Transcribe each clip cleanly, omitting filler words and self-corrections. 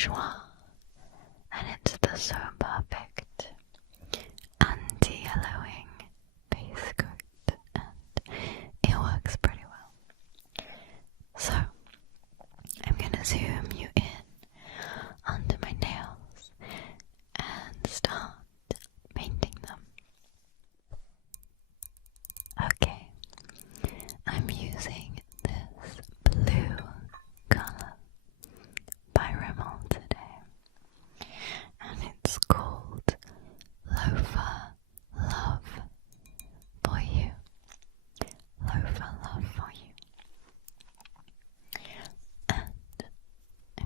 joie, and it's the So Perfect anti-yellowing base coat, and it works pretty well. So I'm gonna zoom you in onto my nails and start painting them. Okay, I'm using this blue color by Rimmel today, and it's called Loafer Love for You. Loafer Love for You. And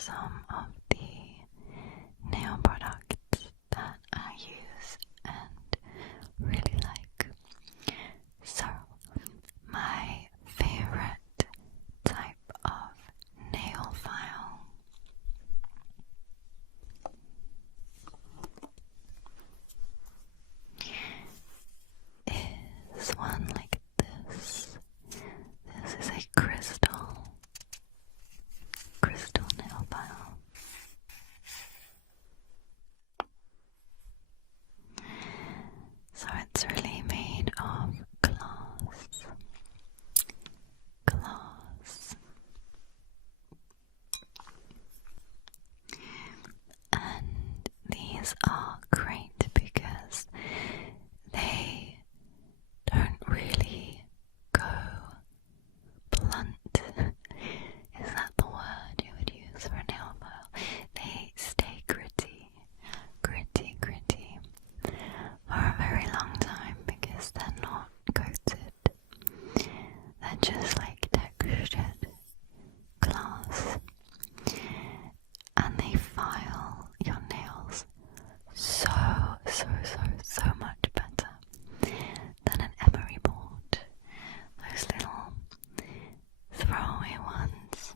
some of the nail products that I use and really like. So, my favorite type of nail file is one like this. This is a crystal nail file. So it's really made of glass. And these are great because they don't really go blunt. Is that the word you would use for a nail file? They stay gritty for a very long time because they're not coated. They're just like textured glass, and they file your nails so much better than an emery board. Those little throwaway ones.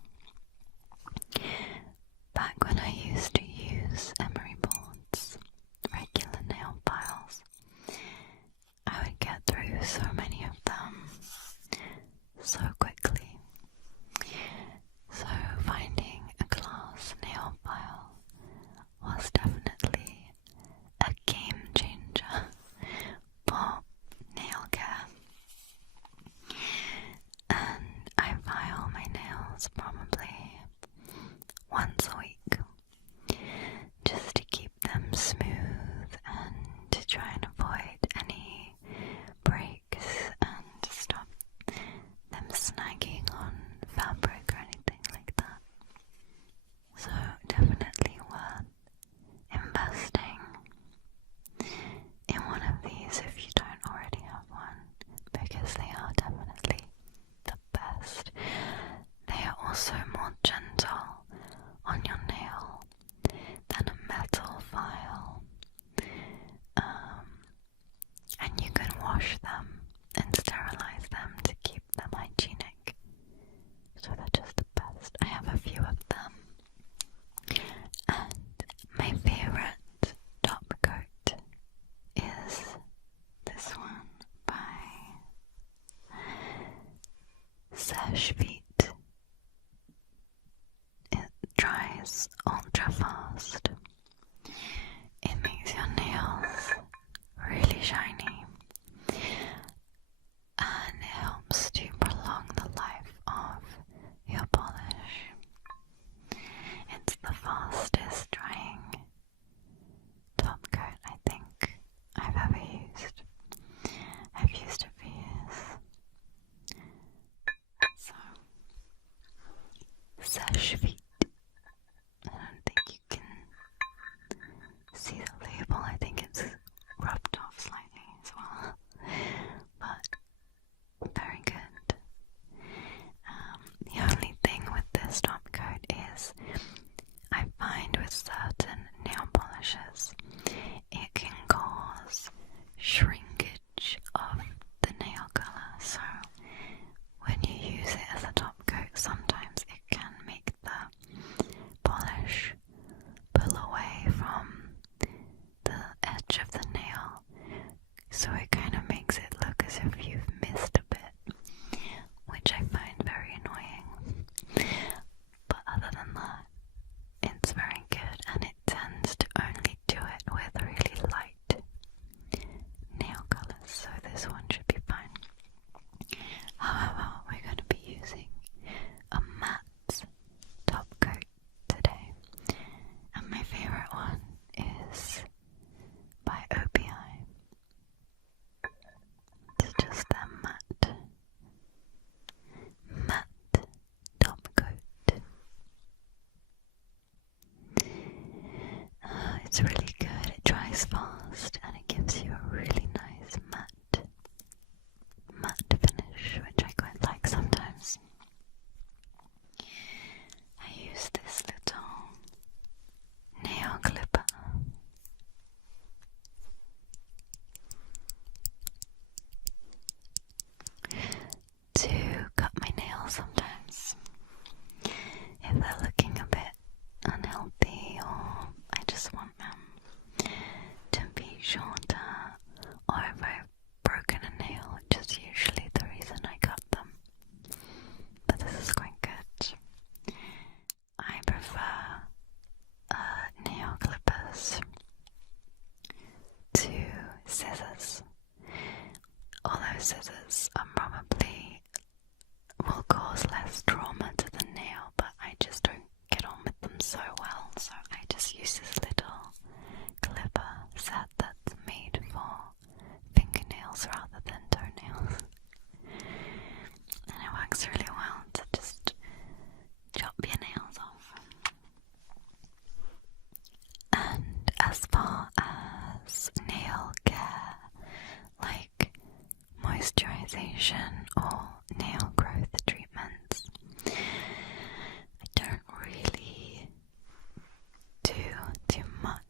Back when I used to use emery boards, regular nail files, I would get through so many of them so quickly. So finding a glass nail file was definitely a game changer for nail care. And I file my nails probably once a week just to keep them smooth and to try and avoid any breaks and stop them snagging on fabric or anything like that. So definitely worth investing in one of these if you don't already have one, because they are definitely the best. They are also more gentle on your nail than a metal file, and you can wash them and sterilize them to keep them hygienic. So they're just the best. I have a few of them, and my favorite top coat is this one by Sashvit. It dries ultra fast. It makes your nails really shiny, and it helps to prolong the life of your polish. It's the fastest drying top coat I think I've ever used. I've used it for years. So, Sashvit. I don't think you can see the label. I think it's rubbed off slightly as well, but very good. The only thing with this top coat is I find with certain nail polishes it can cause shrinkage of the nail colour. So when you use it as a top coat, sometimes it can make the polish pull away from the edge of the nail, so it kind of makes it look as if you've missed a bit, which I find very annoying. But other than that, it's very good, and it tends to only do it with really light nail colours, so this one should be fine. However, we're going to be using a matte top coat today, and my favourite one is by OPI. It's just a matte top coat. It's really good. It dries fast and it gives you a really nice matte finish, which I quite like sometimes. I use this little so I just use this little clipper set that's made for fingernails rather than toenails. And it works really well to just chop your nails off. And as far as nail care, like moisturization or nail growth treatments, I don't really do too much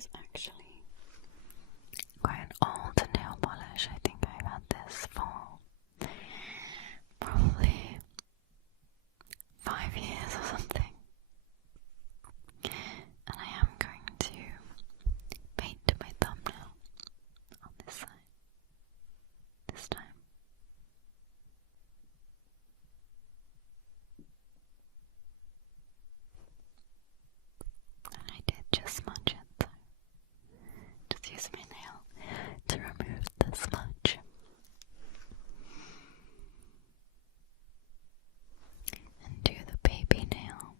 is actually quite an old nail polish. I think I've had this for probably 5 years or something. And I am going to paint my thumbnail on this side this time. And I did just smudge it, so just use my nail to remove the smudge. And do the baby nail.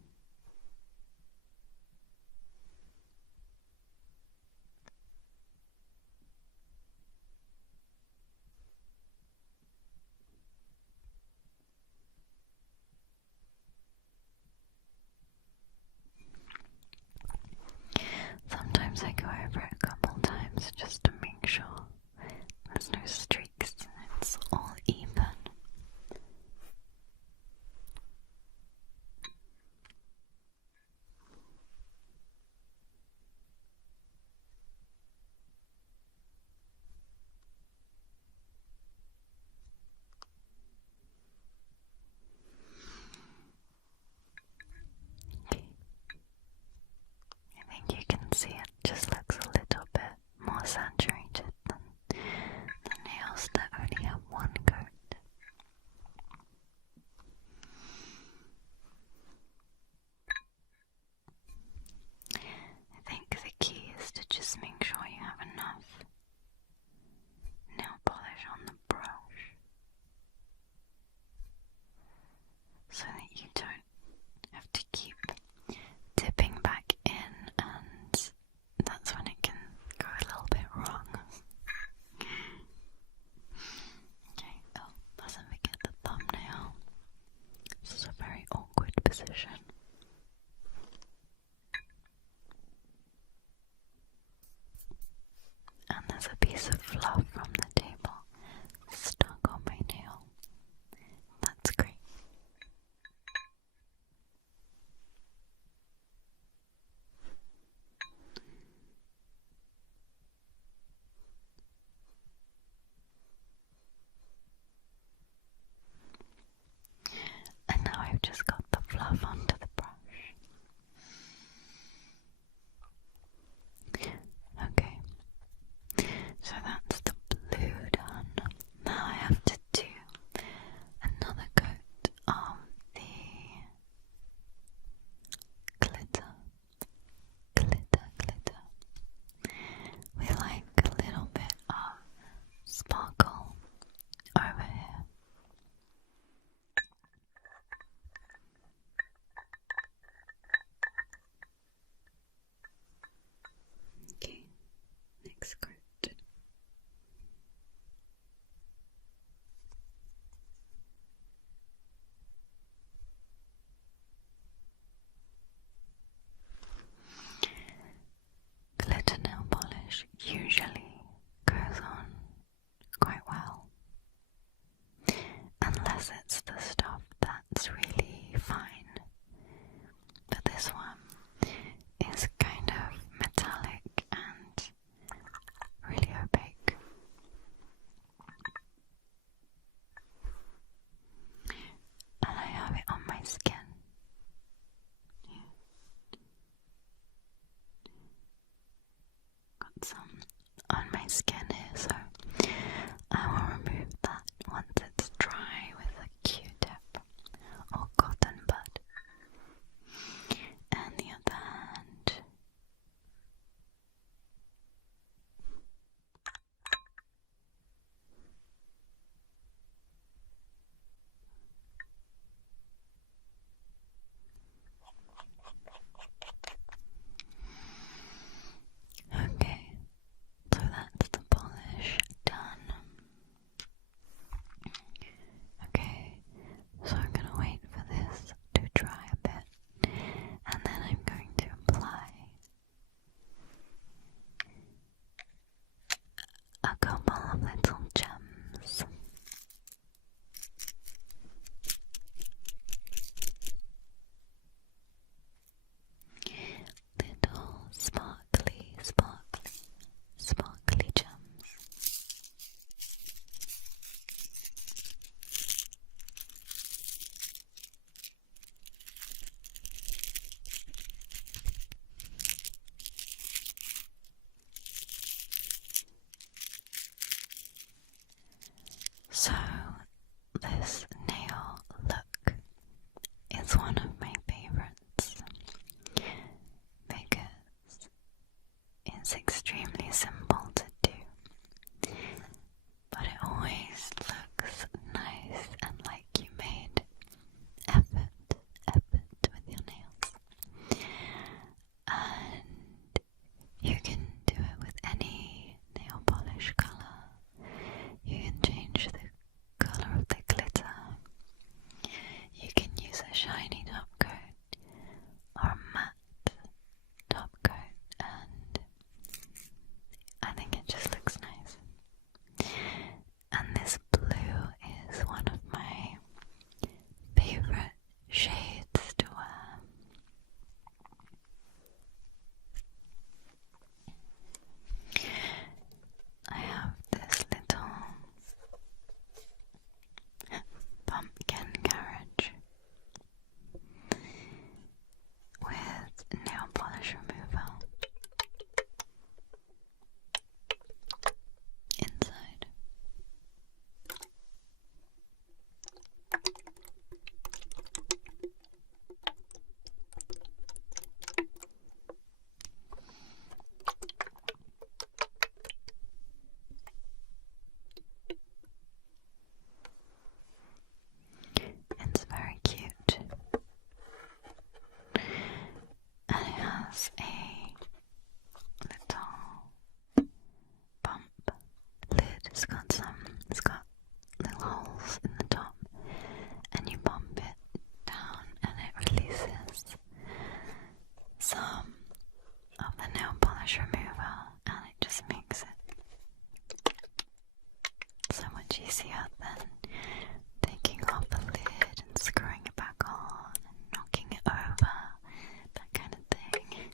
Sometimes I go over it a couple times just to make sure there's no streaks and it's all even. Okay. I think you can see it just looks a little bit more saturated than the nails that only have one coat. I think the key is to just make sure you have enough nail polish on the brush so that you don't have to keep dipping back in, and that's when it can go a little bit wrong. Okay, oh, mustn't forget the thumbnail. This is a very awkward position. And there's a piece of fluff from the table stuck on my nail. That's great. And now I've just got the fluff onto the brush. Okay, so that's the blue done. Now I have to do another coat of the glitter. We like a little bit of sparkle over here. Okay, next coat. Glitter nail polish usually goes on quite well, unless it's the stuff that's really fine. But this one is kind of metallic and really opaque. And I have it on my skin. Got some on my skin here, so I will remove that once it's dry with a Q-tip or has a little bump lid. It's got little holes in the top, and you bump it down and it releases some of the nail polish remover, and it just makes it so much easier than taking off the lid and screwing it back on and knocking it over, that kind of thing.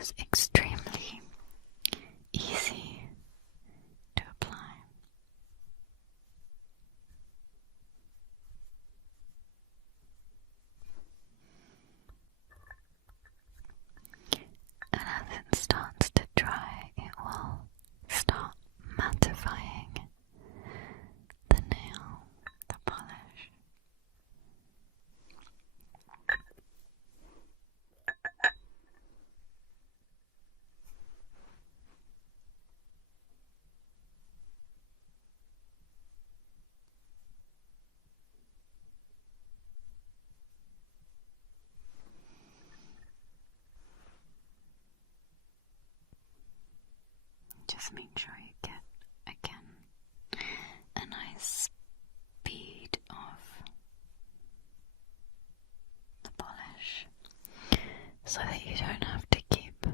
was extremely easy to apply. And as it starts to dry, it will start mattifying the nail, the polish. Just make sure you get, again, a nice bead of the polish so that you don't have to keep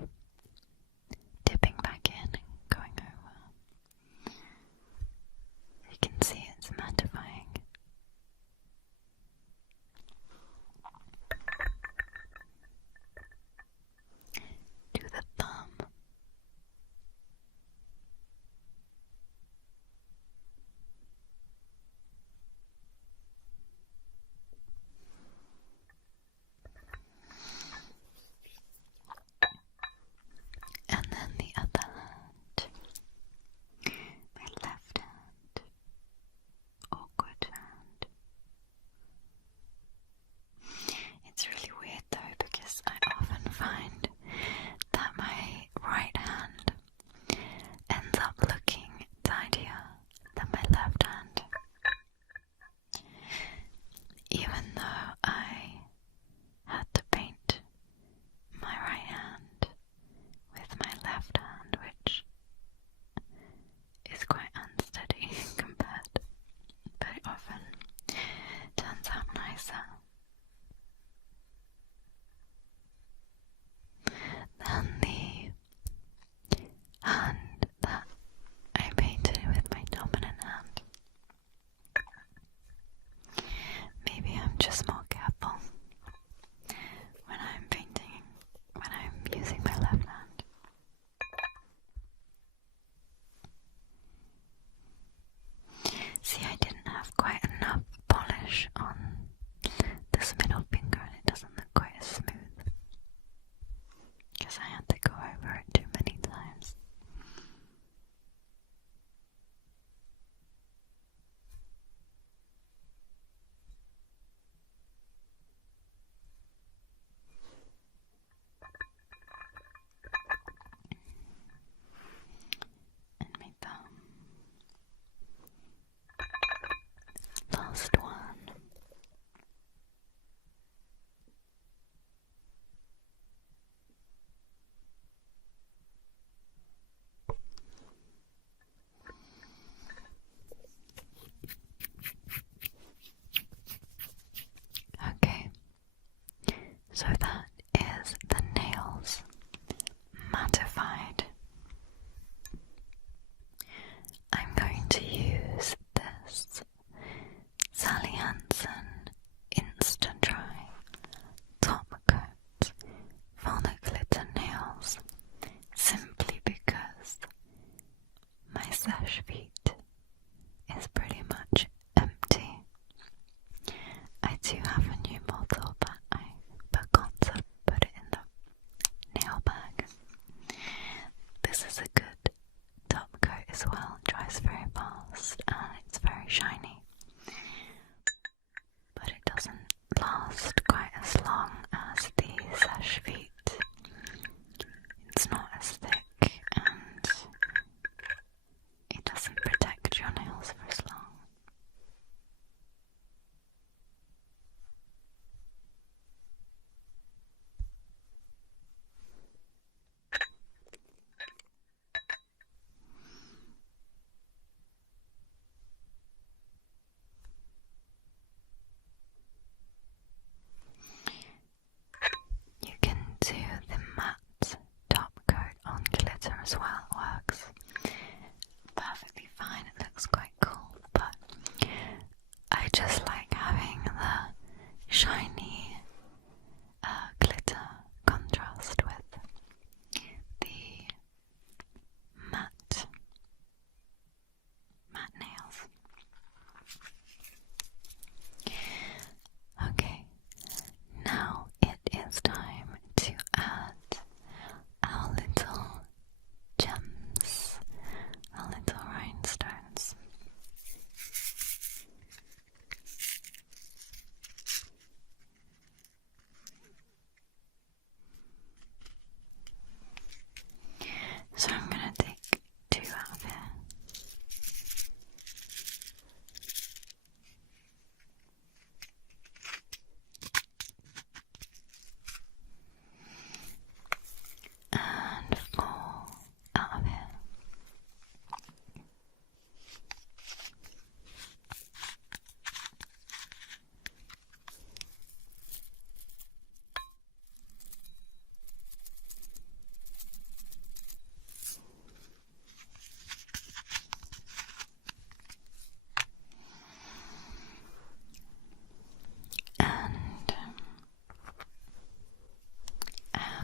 dipping back in and going over. You can see it's mattifying. Do the thumb. And then the other hand, my left hand, awkward hand. It's really weird though, because I often find that my right hand ends up looking tidier than my left hand, even though I had to paint my right hand with my left hand, which is quite unsteady compared, but it often turns out nicer than the hand that I painted with my dominant hand. Maybe I'm just more careful when I'm painting, when I'm using my left hand. See, I didn't have quite enough polish on this middle finger and it doesn't look quite as smooth because I had to go over it too many times. And my thumb. Last one. Okay, so that is the nails mattified. I'm going to use this Sally Hansen Instant Dry Top Coat for the glitter nails, simply because my sash feet is pretty much empty. I do have a new bottle, but I forgot to put it in the nail bag. This is a good top coat as well, dries very fast and it's very shiny, but it doesn't last quite as long as the sash feet. It's not as thick and it doesn't protect your nails for as long. You can do the matte top coat on glitter as well, it works perfectly fine, it looks quite cool, but I just like having the shiny glitter contrast with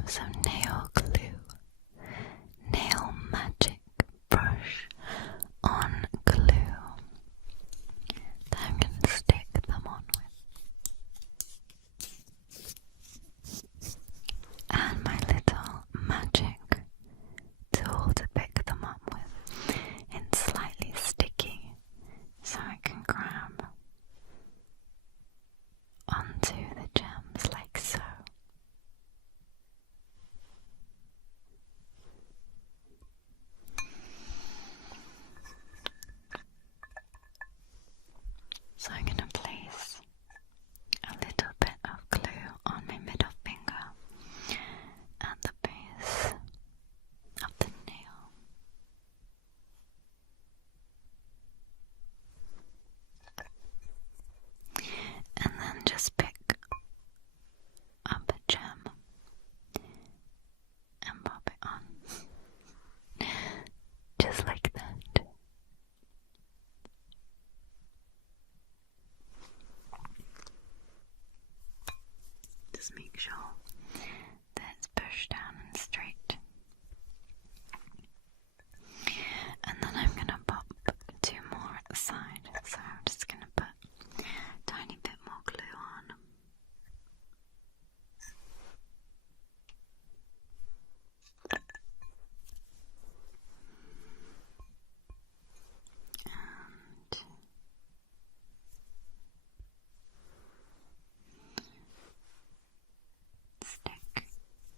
have some nail glue, nail magic brush on glue that I'm going to stick them on with. And my little magic tool to pick them up with. It's slightly sticky, so I can grab onto the gems like so. So I'm going to place a little bit of glue on my middle finger at the base of the nail. And then just pick up a gem and pop it on. Just like that. Just make sure that it's pushed down and straight. And then I'm going to pop 2 more at the side. So I'm just going to put a tiny bit more glue on. And stick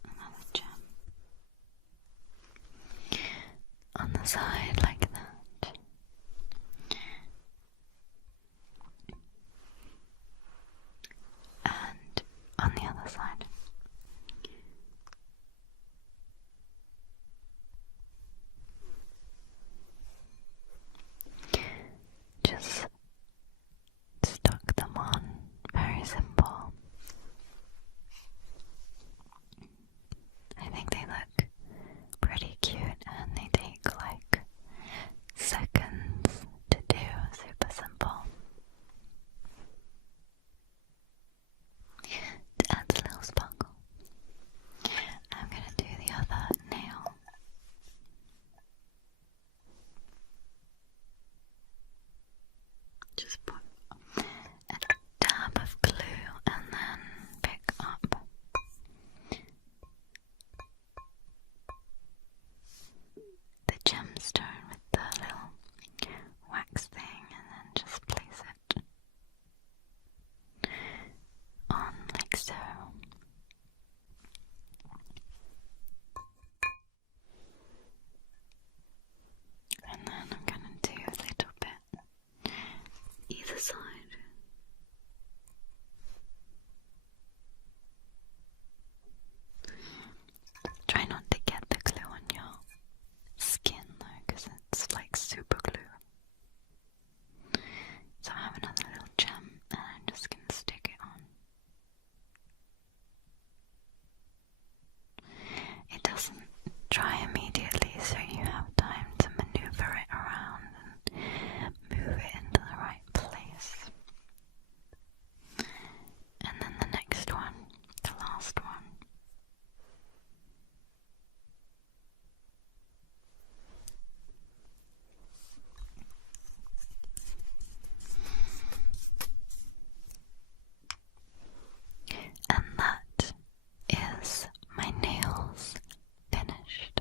another gem on the side like that. And on the other side. Just stuck them on. Very simple. I think they look pretty cute and they take like seconds to do. Super simple. To add a little sparkle, I'm going to do the other nail. Just put a dab of glue and then pick up the gemstone with the little wax thing and then just place it on like so. And then I'm going to do a little bit either side. Try not to get the glue on your skin though, because it's like super glue. So I have another little gem and I'm just going to stick it on. It doesn't dry immediately, so you have time to maneuver it around and move it into the right place. And then the next one, the last one. And that is my nails finished.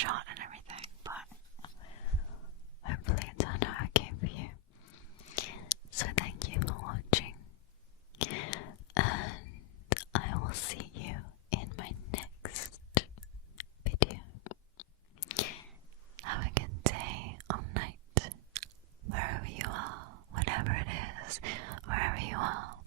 shot and everything, but hopefully it turned out okay for you. So thank you for watching, and I will see you in my next video. Have a good day or night, wherever you are, whatever it is, wherever you are.